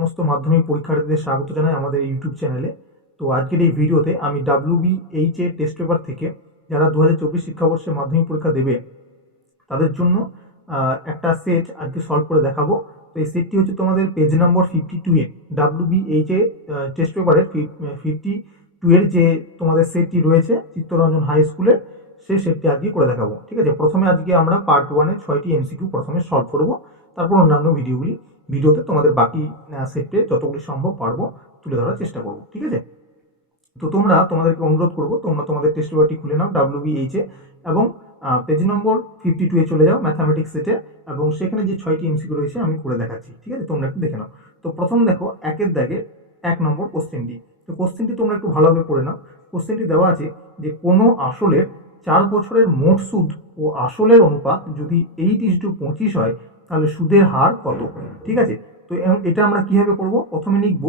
সমস্ত মাধ্যমিক পরীক্ষার্থীদের স্বাগত জানাই আমাদের ইউটিউব চ্যানেলে তো আজকের এই ভিডিওতে আমি W B H A test paper থেকে যারা দু হাজার চব্বিশ শিক্ষাবর্ষে মাধ্যমিক পরীক্ষা দেবে, তাদের জন্য একটা সেট আজকে সলভ করে দেখাবো। তো এই সেটটি হচ্ছে তোমাদের page number fifty two A W B H A test পেপারের ফিফটি টু এর যে তোমাদের সেটটি রয়েছে, চিত্তরঞ্জন হাই স্কুলের সেই সেটটি আজকে করে দেখাবো। ঠিক আছে? প্রথমে আজকে আমরা পার্ট ওয়ানে ছয়টি এমসিকিউ প্রথমে সলভ করব, তারপর অন্যান্য ভিডিওগুলি ভিডিওতে তোমাদের বাকি সেটে যতগুলি সম্ভব পারব তুলে ধরার চেষ্টা করব, ঠিক আছে? তো তোমরা, তোমাদেরকে অনুরোধ করব, তোমরা তোমাদের টেস্ট পেপারটি খুলে নাও ডাব্লিউ এইচ এবং পেজ নম্বর ফিফটি টু এ চলে যাও ম্যাথামেটিক্স সেটে এবং সেখানে যে ছয়টি এমসিকিউ রয়েছে আমি করে দেখাচ্ছি, ঠিক আছে? তোমরা একটু দেখে নাও। তো প্রথম দেখো, একের দাগে এক নম্বর কোশ্চেনটি তো কোশ্চেনটি তোমরা একটু ভালোভাবে পড়ে নাও। কোশ্চেনটি দেওয়া আছে যে কোনো আসলের চার বছরের মোট সুদ ও আসলের অনুপাত যদি এইট ইস টু পঁচিশ হয়, তাহলে সুদের হার কত? ঠিক আছে? তো এটা আমরা কীভাবে করব? প্রথমে লিখব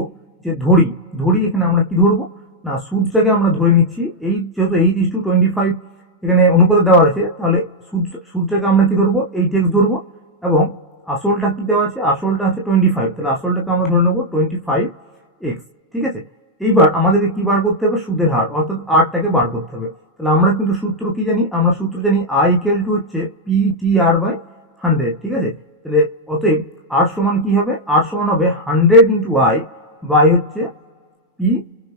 যে ধরি। ধরি এখানে আমরা কি ধরবো? না, সুদটাকে আমরা ধরে নিচ্ছি। এই যেহেতু eight is to twenty five এখানে অনুপাতে দেওয়া আছে তাহলে সুদ, সুদটাকে আমরা কি ধরবো? এইট এক্স ধরবো। এবং আসলটা কি দেওয়া আছে? আসলটা আছে টোয়েন্টি ফাইভ তাহলে আসলটাকে আমরা ধরে নেব টোয়েন্টি ফাইভ এক্স। ঠিক আছে? এইবার আমাদেরকে কী বার করতে হবে? সুদের হার, অর্থাৎ আরটাকে বার করতে হবে। তাহলে আমরা কিন্তু সূত্র কি জানি? আমরা সূত্র জানি আই ইকুয়াল টু হচ্ছে P T R by hundred ঠিক আছে? তাহলে অতএব আর সমান কি হবে? আর সমান হবে হান্ড্রেড ইন্টু আই বাই হচ্ছে পি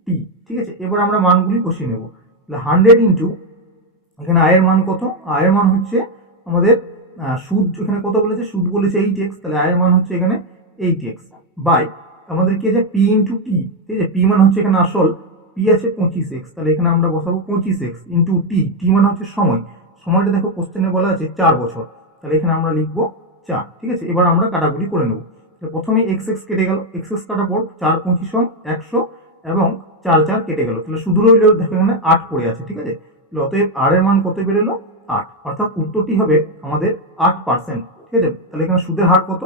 টি ঠিক আছে? এবার আমরা মানগুলি কষিয়ে নেব। তাহলে হান্ড্রেড ইন্টু এখানে আয়ের মান কত? আয়ের মান হচ্ছে আমাদের সুদ, এখানে কত বলেছে? সুদ বলেছে এইট এক্স তাহলে আয়ের মান হচ্ছে এখানে এইট এক্স বাই আমাদের কি আছে? পি ইন্টু টি ঠিক আছে? পি মান হচ্ছে এখানে আসল পি আছে পঁচিশ এক্স তাহলে এখানে আমরা বসাবো পঁচিশ এক্স ইন্টু টি টি মানে হচ্ছে সময়। সময়টা দেখো কোশ্চেনে বলা আছে চার বছর, তাহলে এখানে আমরা লিখব চার, ঠিক আছে? এবার আমরা কাটাকুটি করে নেব। প্রথমে এক্স এক্স কেটে গেল এক্স এক্স কাটার পর চার পঁচিশ একশো এবং চার চার কেটে গেল। তাহলে শুধু রইল দেখো এখানে আট পড়ে আছে, ঠিক আছে? অতএব আর এর মান কত বেরোলো? আট। অর্থাৎ উত্তরটি হবে আমাদের আট পার্সেন্ট ঠিক আছে? তাহলে এখানে সুদের হার কত?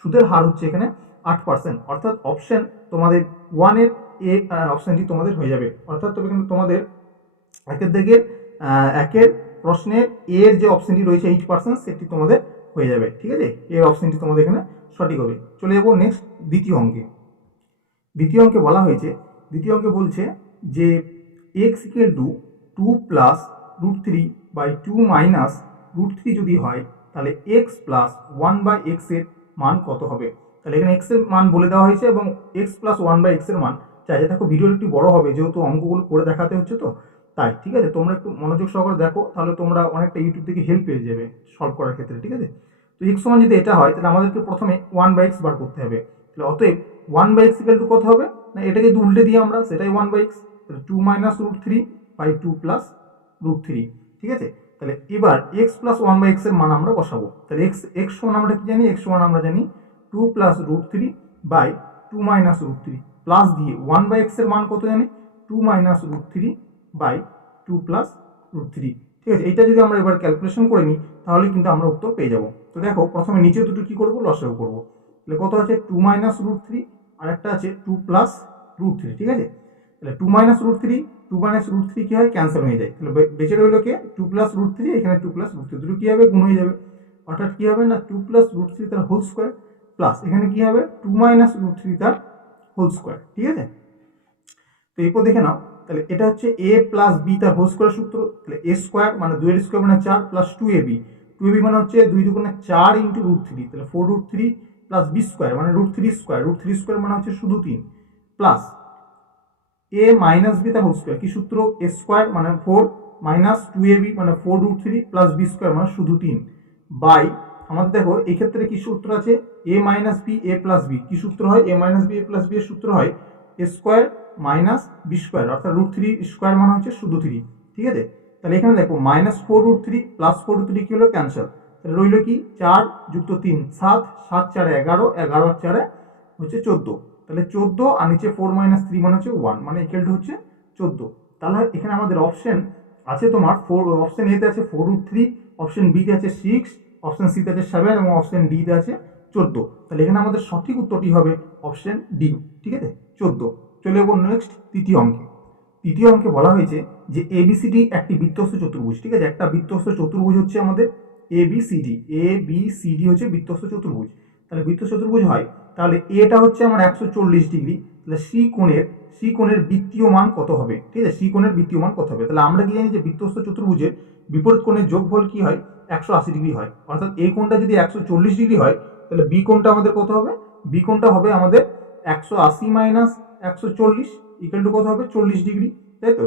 সুদের হার হচ্ছে এখানে আট পার্সেন্ট অর্থাৎ অপশন তোমাদের ওয়ানের এ অপশনটি তোমাদের হয়ে যাবে। অর্থাৎ তবে কিন্তু তোমাদের একের দিকে একের প্রশ্নের এর যে অপশনটি রয়েছে এইট পার্সেন্ট সেটি তোমাদের হয়ে যাবে, ঠিক আছে? এর অপশনটি তোমাদের এখানে সঠিক হবে। চলে যাব নেক্সট দ্বিতীয় অঙ্কে। দ্বিতীয় অঙ্কে বলা হয়েছে, দ্বিতীয় অঙ্কে বলছে যে X equal to two plus root three by two minus root three যদি হয়, তাহলে এক্স প্লাস ওয়ান বাই এক্সের মান কত হবে? তাহলে এখানে এক্সের মান বলে দেওয়া হয়েছে এবং এক্স প্লাস ওয়ান বাই এক্সের মান। চাইছে দেখো ভিডিওটা একটু বড় হবে, যেহেতু অঙ্কগুলো করে দেখাতে হচ্ছে তো, তাই, ঠিক আছে? তোমরা একটু মনোযোগ সহকারে দেখো, তাহলে তোমরা অনেকটা ইউটিউব থেকে হেল্প পেয়ে যাবে সলভ করার ক্ষেত্রে, ঠিক আছে? তো এক্স সমান যদি এটা হয়, তাহলে আমাদেরকে প্রথমে ওয়ান বাই এক্স বার করতে হবে। তাহলে অতএব one by X equal to কত হবে? না, এটাকে যদি উল্টে দিই আমরা, সেটাই ওয়ান বাই এক্স তাহলে two minus root three by two plus root three ঠিক আছে? তাহলে এবার এক্স প্লাস ওয়ান বাই এক্সের মান আমরা বসাবো। তাহলে এক্স এক্স সমান আমরা কি জানি? এক্স ওয়ান আমরা জানি two plus root three by two minus root three plus দিয়ে ওয়ান বাই এক্সের মান কত জানি? Two minus root three by two plus root three ঠিক আছে? এইটা যদি আমরা এবার ক্যালকুলেশন করে নিই, তাহলে কিন্তু আমরা উত্তর পেয়ে যাব। তো দেখো, প্রথমে নিচে দুটো কী করব? লসেও করব। তাহলে কত আছে? টু মাইনাস রুট থ্রি আর একটা আছে টু প্লাস রুট থ্রি ঠিক আছে? তাহলে two minus root three two minus root three কী হয়? ক্যান্সেল হয়ে যায়। তাহলে বেঁচে রইল কে? টু প্লাস রুট থ্রি এখানে টু প্লাস রুট থ্রি দুটো কী হবে? গুণ হয়ে যাবে। অর্থাৎ কী হবে না? টু প্লাস রুট থ্রি তার হোল স্কোয়ার প্লাস এখানে কী হবে? টু মাইনাস রুট থ্রি তার হোল স্কোয়ার ঠিক আছে? তো এরপর দেখে নাও, তাহলে এটা হচ্ছে এ প্লাস বি তার হোল স্কোয়ার সূত্র, তাহলে এ স্কোয়ার মানে দুইয়ের স্কোয়ার মানে চার plus two A B two A B মানে হচ্ছে দুই দুগুণে চার ইন্টু রুট থ্রি তাহলে four root three plus B square মানে root three square root three square মানে হচ্ছে শুধু তিন প্লাস এ মাইনাস বি তার হোল স্কোয়ার কি সূত্র? এ স্কোয়ার মানে four minus two A B মানে four root three plus B square মানে শুধু তিন বাই আমাদের দেখো এই ক্ষেত্রে কি সূত্র আছে? A minus B A plus B কি সূত্র হয়? A minus B A plus B এর সূত্র হয় A square minus B square অর্থাৎ রুট থ্রি স্কোয়ার মানে হচ্ছে শুধু থ্রি ঠিক আছে? তাহলে এখানে দেখো minus four root three plus four root three কি হলো? ক্যান্সেল তাহলে রইল কি? চার যুক্ত তিন, সাত সাত চারে এগারো এগারো আর চারে হচ্ছে চোদ্দ। তাহলে চোদ্দ আর নিচে ফোর মাইনাস থ্রি মানে হচ্ছে ওয়ান মানে ইকুয়াল টু হচ্ছে চোদ্দ। তাহলে এখানে আমাদের অপশন আছে তোমার ফোর অপশন এতে আছে ফোর রুট থ্রি অপশন বিতে আছে সিক্স অপশন সিতে আছে সেভেন এবং অপশন ডিতে আছে চোদ্দ। তাহলে এখানে আমাদের সঠিক উত্তরটি হবে অপশন ডি ঠিক আছে? চোদ্দ। চলে যাব নেক্সট তৃতীয় অঙ্কে। তৃতীয় অঙ্কে বলা হয়েছে যে এবিসিডি একটি বৃত্তস্থ চতুর্ভুজ, ঠিক আছে? একটা বৃত্তস্থ চতুর্ভুজ হচ্ছে আমাদের A B C D A B C D হচ্ছে বৃত্তস্থ চতুর্ভুজ। তাহলে বৃত্ত চতুর্ভুজ হয়। তাহলে এটা হচ্ছে আমার একশো চল্লিশ ডিগ্রি। তাহলে সি কোণের সি কোণের বৃত্তীয় মান কত হবে? ঠিক আছে? সি কোণের বৃত্তীয় মান কত হবে? তাহলে আমরা কি জানি যে বৃত্তস্থ চতুর্ভুজের বিপরীত কোণের যোগফল কি হয়? একশো আশি ডিগ্রি হয়। অর্থাৎ এই কোণটা যদি একশো চল্লিশ ডিগ্রি হয় তাহলে বি কোণটা আমাদের কত হবে? বি কোণটা হবে আমাদের একশো আশি মাইনাস একশো চল্লিশ ইকাল টু কত হবে? চল্লিশ ডিগ্রি তাই তো?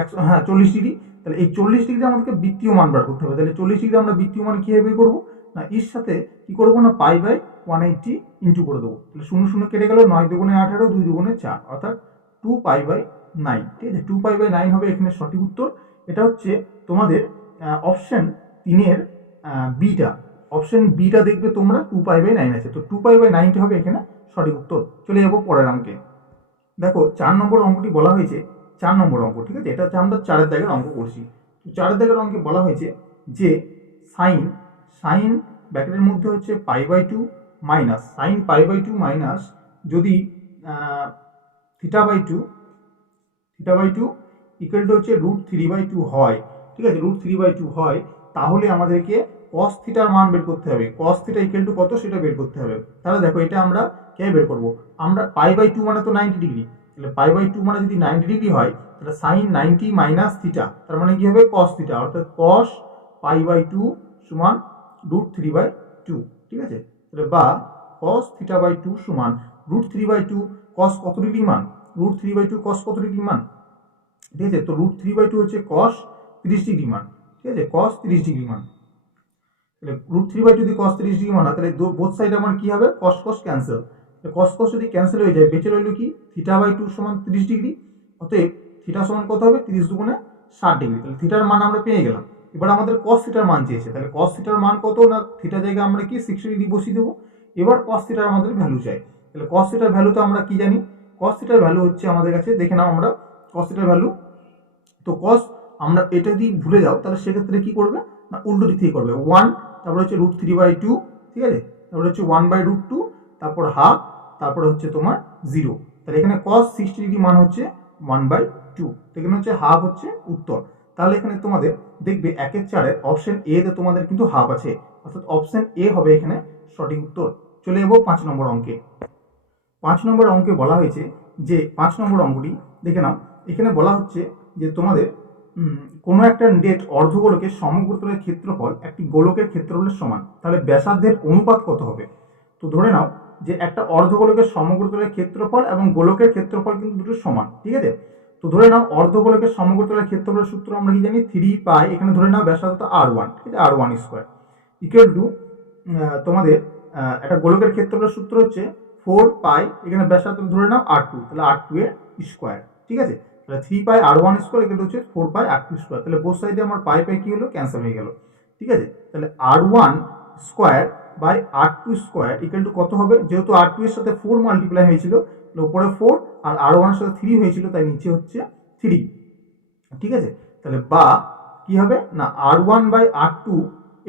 একশো হ্যাঁ চল্লিশ ডিগ্রি তাহলে এই চল্লিশ ডিগ্রি আমাদেরকে বৃত্তীয় মান বার করতে হবে। তাহলে চল্লিশ ডিগ্রি আমরা বৃত্তীয় মান কীভাবে করব? না, এর সাথে কি করব না? Pi by one eighty into করে দেবো। তাহলে শূন্য শূন্য কেটে গেল নয় দুগুণে আঠারো, দুই দুগুণে চার, অর্থাৎ টু পাই বাই নাইন ঠিক আছে? টু পাই বাই নাইন হবে এখানে সঠিক উত্তর। এটা হচ্ছে তোমাদের অপশন তিনের বিটা অপশন বিটা দেখবে তোমরা টু পাই বাই নাইন আছে। তো টু পাই বাই নাইনটি হবে এখানে? সঠিক উত্তর। চলে যাব পরের অঙ্কে। দেখো, চার নম্বর অঙ্কটি বলা হয়েছে, চার নম্বর অঙ্ক, ঠিক আছে? এটা হচ্ছে আমরা চারের দাগের অঙ্ক করছি। তো চারের দাগের অঙ্কে বলা হয়েছে যে সাইন সাইন ব্যাকেটের মধ্যে হচ্ছে pi by two minus sine pi by two minus যদি theta by two theta by two equal to হচ্ছে রুট থ্রি বাই টু হয়। ঠিক আছে? রুট থ্রি বাই টু হয়। তাহলে আমাদেরকে কস থিটার মান বের করতে হবে। কস থিটা ইকুয়াল টু কত সেটা বের করতে হবে। তাহলে দেখো এটা আমরা কে বের করব? আমরা পাই বাই টু মানে তো নাইনটি ডিগ্রি তাহলে পাই বাই টু মানে যদি নাইনটি ডিগ্রি হয়, তাহলে সাইন নাইনটি মাইনাস থিটা তার মানে কি হবে? কস থিটা অর্থাৎ কস পাই বাই টু সমান রুট থ্রি বাই টু ঠিক আছে? তাহলে বা কস থিটা বাই টু সমান root three by two cos কত ডিগ্রি মান? Root three by two cos কত ডিগ্রি মান? ঠিক আছে? তো রুট থ্রি বাই টু হচ্ছে কস তিরিশ ডিগ্রি মান। ঠিক আছে? কস তিরিশ ডিগ্রি মান। তাহলে রুট থ্রি বাই যদি কস তিরিশ ডিগ্রি মান তাহলে বোথ সাইড আমার কি হবে? কস কস ক্যান্সেল কস কস যদি ক্যান্সেল হয়ে যায়, বেঁচে রইল কি? থিটা বাই টু সমান তিরিশ ডিগ্রি। অতএব থিটা সমান কত হবে? তিরিশ দুগুণে ষাট ডিগ্রি। তাহলে থিটার মান আমরা পেয়ে গেলাম। এবার আমাদের কস থিটার মান চেয়েছে। তাহলে কস থিটার মান কত? না থিটা জায়গায় আমরা কি? সিক্সটি ডিগ্রি বসিয়ে দেবো। এবার কস থিটার আমাদের ভ্যালু চাই। তাহলে কস থিটার ভ্যালু তো আমরা কি জানি? কস থিটার ভ্যালু হচ্ছে আমাদের কাছে, দেখে নাও আমরা কস থিটার ভ্যালু তো কস আমরা এটা যদি ভুলে যাও, তাহলে সেক্ষেত্রে কি করবে? না, উল্টো দিক থেকে করবে। ওয়ান তারপরে হচ্ছে রুট থ্রি বাই টু ঠিক আছে? তারপরে হচ্ছে ওয়ান বাই রুট টু তারপর হাফ তারপরে হচ্ছে তোমার জিরো তাহলে এখানে কস সিক্সটি ডিগ্রি মান হচ্ছে ওয়ান বাই টু এখানে হচ্ছে হাফ হচ্ছে উত্তর। তাহলে এখানে তোমাদের দেখবে একের চারের অপশন এ তে তোমাদের কিন্তু হাফ আছে। অর্থাৎ অপশন এ হবে এখানে সঠিক উত্তর। চলে যাব পাঁচ নম্বর অঙ্কে। পাঁচ নম্বর অঙ্কে বলা হয়েছে যে, পাঁচ নম্বর অঙ্কটি দেখে নাও। এখানে বলা হচ্ছে যে তোমাদের কোনো একটা ডেট অর্ধগোলকের সমগ্রতলের ক্ষেত্রফল একটি গোলকের ক্ষেত্রফলের সমান। তাহলে ব্যাসার্ধের অনুপাত কত হবে? তো ধরে নাও যে একটা অর্ধগোলকের সমগ্রতলের ক্ষেত্রফল এবং গোলকের ক্ষেত্রফল কিন্তু দুটো সমান, ঠিক আছে? তো ধরে নাও অর্ধগোলকের সমগ্রতলের ক্ষেত্রফলের সূত্র আমরা কি জানি? থ্রি পাই এখানে ধরে নাও ব্যাসার্ধ আর ওয়ান ঠিক আছে? R one square equal to তোমাদের একটা গোলকের ক্ষেত্রফলের সূত্র হচ্ছে ফোর পাই এখানে ব্যাসার্ধ ধরে নাও আর টু তাহলে আর টু এর স্কোয়ার ঠিক আছে? তাহলে three pi R one square এখানে হচ্ছে four pi R two square তাহলে বোথ সাইডে আমার পাই পাই কি হলো? ক্যান্সেল হয়ে গেল। ঠিক আছে? তাহলে R one square by R two square equal to কত হবে? যেহেতু আর টু এর সাথে ফোর মাল্টিপ্লাই হয়েছিল উপরে ফোর আর আর ওয়ানের সাথে থ্রি হয়েছিল, তাই নিচে হচ্ছে থ্রি ঠিক আছে? তাহলে বা কি হবে? না R one by R two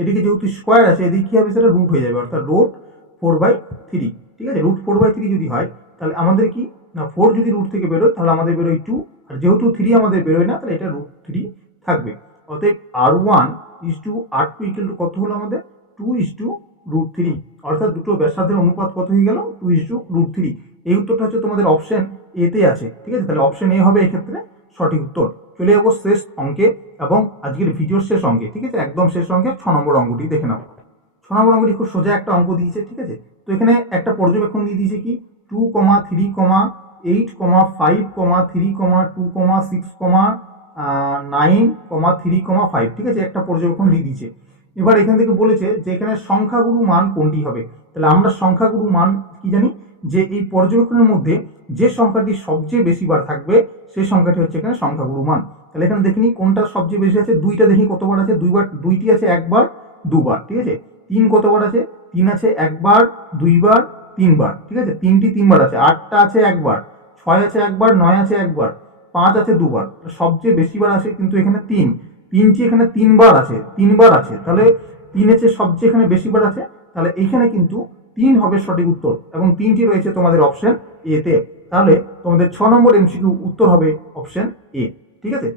এদিকে যেহেতু স্কোয়ার আছে, এদিকে কি হবে? সেটা রুট হয়ে যাবে, অর্থাৎ রুট ফোর বাই থ্রি ঠিক আছে? রুট ফোর বাই থ্রি যদি হয়, তাহলে আমাদের কি না ফোর যদি রুট থেকে বেরোয়, তাহলে আমাদের বেরোয় টু আর যেহেতু থ্রি আমাদের বেরোয় না, তাহলে এটা রুট থ্রি থাকবে। অতএব R one is to R two equal to কত হলো আমাদের? Two is to root three অর্থাৎ দুটো ব্যাসার্ধের অনুপাত কত হয়ে গেল? Two is to root three এই উত্তরটা হচ্ছে তোমাদের অপশন এতে আছে, ঠিক আছে? তাহলে অপশন এ হবে এক্ষেত্রে সঠিক উত্তর। চলে যাব শেষ অঙ্কে এবং আজকের ভিডিওর শেষ অঙ্কে, ঠিক আছে? একদম শেষ অঙ্কে, ছ নম্বর অঙ্কটি দেখে নাও। ছ নম্বর অঙ্কটি খুব সোজা একটা অঙ্ক দিয়েছে, ঠিক আছে? তো এখানে একটা পর্যবেক্ষণ দিয়ে দিয়েছে কি? Two comma three comma eight comma five comma three comma two comma six comma nine comma three comma five, ঠিক আছে? একটা পর্যবেক্ষণ দিয়ে দিয়েছে। এবার এখান থেকে বলেছে যে এখানে সংখ্যাগুরু মান কোনটি হবে? তাহলে আমরা সংখ্যাগুরু মান কি জানি? যে এই পর্যবেক্ষণের মধ্যে যে সংখ্যাটি সবচেয়ে বেশি বার থাকবে, সেই সংখ্যাটি হচ্ছে এখানে সংখ্যাগুরু মান। তাহলে এখানে দেখিনি কোনটা সবচেয়ে বেশি আছে। দুইটা দেখি কতবার আছে? দুইবার, দুইটি আছে একবার, দুবার, ঠিক আছে? তিন কতবার আছে? তিন আছে একবার, দুইবার তিনবার, ঠিক আছে? তিনটি তিনবার আছে। আটটা আছে একবার, ছয় আছে একবার, নয় আছে একবার, পাঁচ আছে দুবার। সবচেয়ে বেশিবার আছে কিন্তু এখানে তিন। তিনটি এখানে তিনবার আছে তিনবার আছে। তাহলে তিন হচ্ছে সবচেয়ে এখানে বেশিবার আছে। তাহলে এখানে কিন্তু তিন হবে সঠিক উত্তর এবং তিনটি রয়েছে তোমাদের অপশন এতে তাহলে তোমাদের ছ নম্বর এমসিকিউ উত্তর হবে অপশন এ ঠিক আছে?